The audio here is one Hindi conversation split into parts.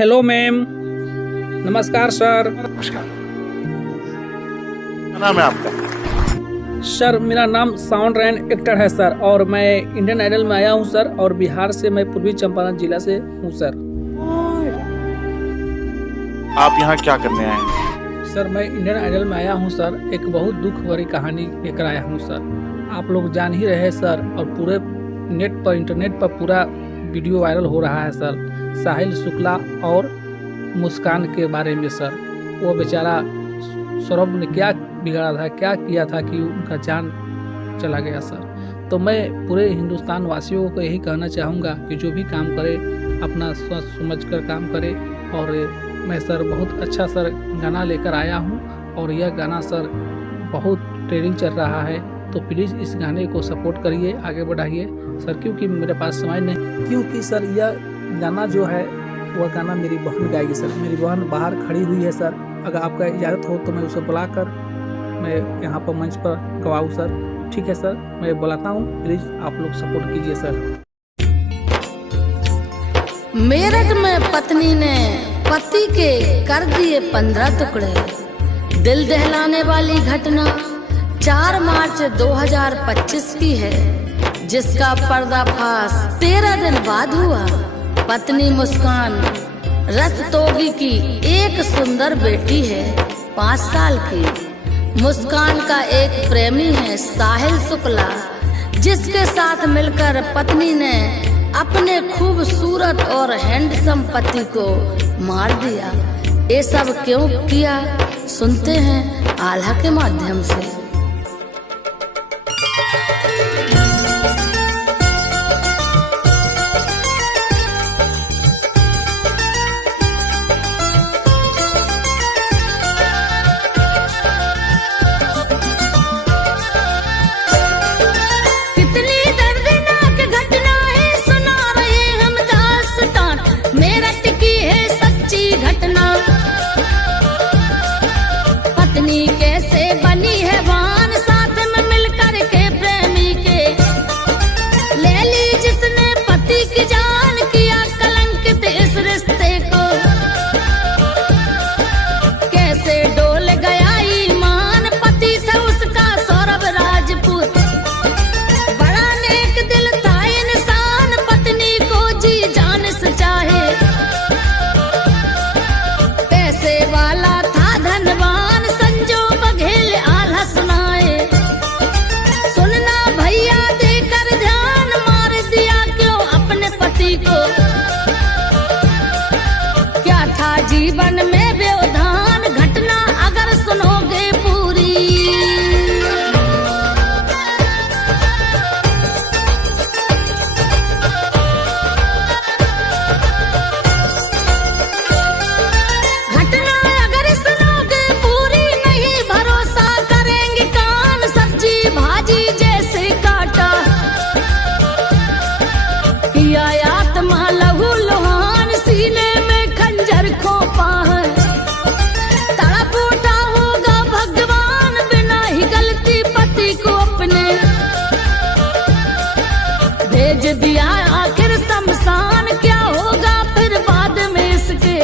Hello ma'am. नमस्कार सर। नमस्कार। क्या नाम है आपका? सर मेरा नाम साउंड रैन एक्टर है सर, और मैं इंडियन आइडल में आया हूँ सर, और बिहार से मैं पूर्वी चंपारण जिला से हूँ सर। आप यहाँ क्या करने आए हैं? सर मैं इंडियन आइडल में आया हूँ सर, एक बहुत दुख भरी कहानी लेकर आया हूँ सर। आप लोग जान ही रहे सर, और पूरे नेट पर इंटरनेट पर पूरा वीडियो वायरल हो रहा है सर, साहिल शुक्ला और मुस्कान के बारे में सर। वो बेचारा सौरभ ने क्या बिगाड़ा था, क्या किया था कि उनका जान चला गया सर। तो मैं पूरे हिंदुस्तान वासियों को यही कहना चाहूँगा कि जो भी काम करे अपना सोच समझ कर काम करे। और मैं सर बहुत अच्छा सर गाना लेकर आया हूँ, और यह गाना सर बहुत ट्रेंडिंग चल रहा है, तो प्लीज़ इस गाने को सपोर्ट करिए, आगे बढ़ाइए सर। क्योंकि मेरे पास समय नहीं, क्योंकि सर यह गाना जो है वह गाना मेरी बहन गाएगी सर। मेरी बहन बाहर खड़ी हुई है सर, अगर आपका इजाज़त हो तो मैं उसे बुलाकर मैं यहाँ पर मंच पर गवाऊँ सर। ठीक है सर, मैं बुलाता हूँ, प्लीज़ आप लोग सपोर्ट कीजिए सर। मेरठ में पत्नी ने पति के कर दिए 15 टुकड़े। दिल दहलाने वाली घटना 4 मार्च 2025 की है, जिसका पर्दाफाश 13 दिन बाद हुआ। पत्नी मुस्कान रस्तोगी की एक सुंदर बेटी है, 5 साल की। मुस्कान का एक प्रेमी है साहिल शुक्ला, जिसके साथ मिलकर पत्नी ने अपने खूबसूरत और हैंडसम पति को मार दिया। ये सब क्यों किया, सुनते हैं आल्हा के माध्यम से। पत्नी कैसे बनी है वान, साथ में मिलकर के प्रेमी के ले ली, जिसने पति की जान किया कलंकित इस रिश्ते को। कैसे डोल गया ईमान, पति था उसका सौरभ राजपूत। बड़ा नेक दिल था इंसान, पत्नी को जी जान से चाहे। पैसे वाला था धनवान, जीवन में व्यवधान घटना अगर सुनोगे पूरी। घटना अगर सुनोगे पूरी, नहीं भरोसा करेंगे कान। सब्जी भाजी जैसे काटा किया आत्मा लहू लुहान, सीने में खंजर खोपा है। तड़प उठा होगा भगवान, बिना ही गलती पति को अपने भेज दिया आखिर शमशान। क्या होगा फिर बाद में इसके,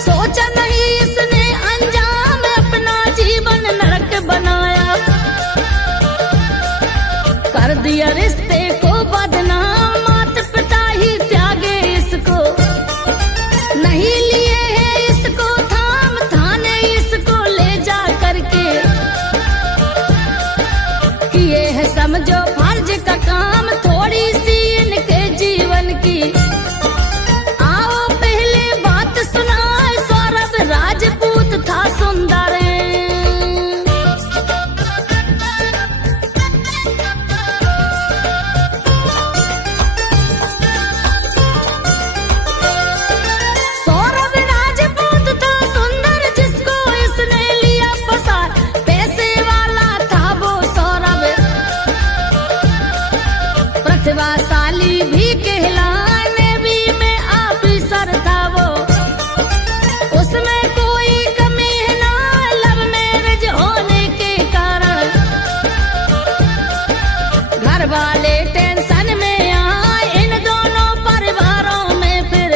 सोचा नहीं इसने अंजाम, अपना जीवन नरक बनाया। कर दिया रिश्ते को बदनाम, माता पिता ही त्यागे इसको। नहीं लिए है इसको थाम, थाने इसको ले जा करके किए है समझो फर्ज का काम। थोड़ी सी इनके जीवन की आओ पहले बात सुनाए। सौरभ राजपूत था सुंदर, प्रतिभाशाली भी कहलाने भी में ऑफिसर था वो। उसमें कोई कमी ना, लव मैरिज होने के कारण घर वाले टेंशन में आए। इन दोनों परिवारों में फिर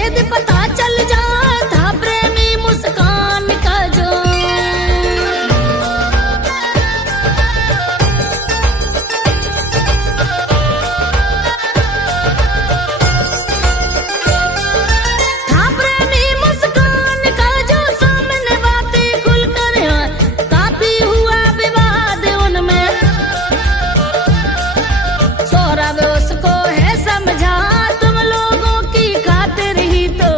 भेद पता चल जाए था प्रेमी मुस्कान का जो। था प्रेमी मुस्कान का जो, सामने बातें खुलकर है, काफी हुआ विवाद उनमें। सौरभ उसको है समझा, तुम लोगों की खातिर ही तो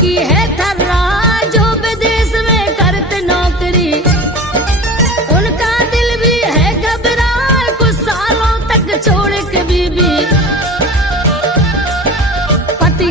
की है थर्रा जो विदेश में करते नौकरी, उनका दिल भी है घबराए कुछ सालों तक छोड़ के बीबी। पति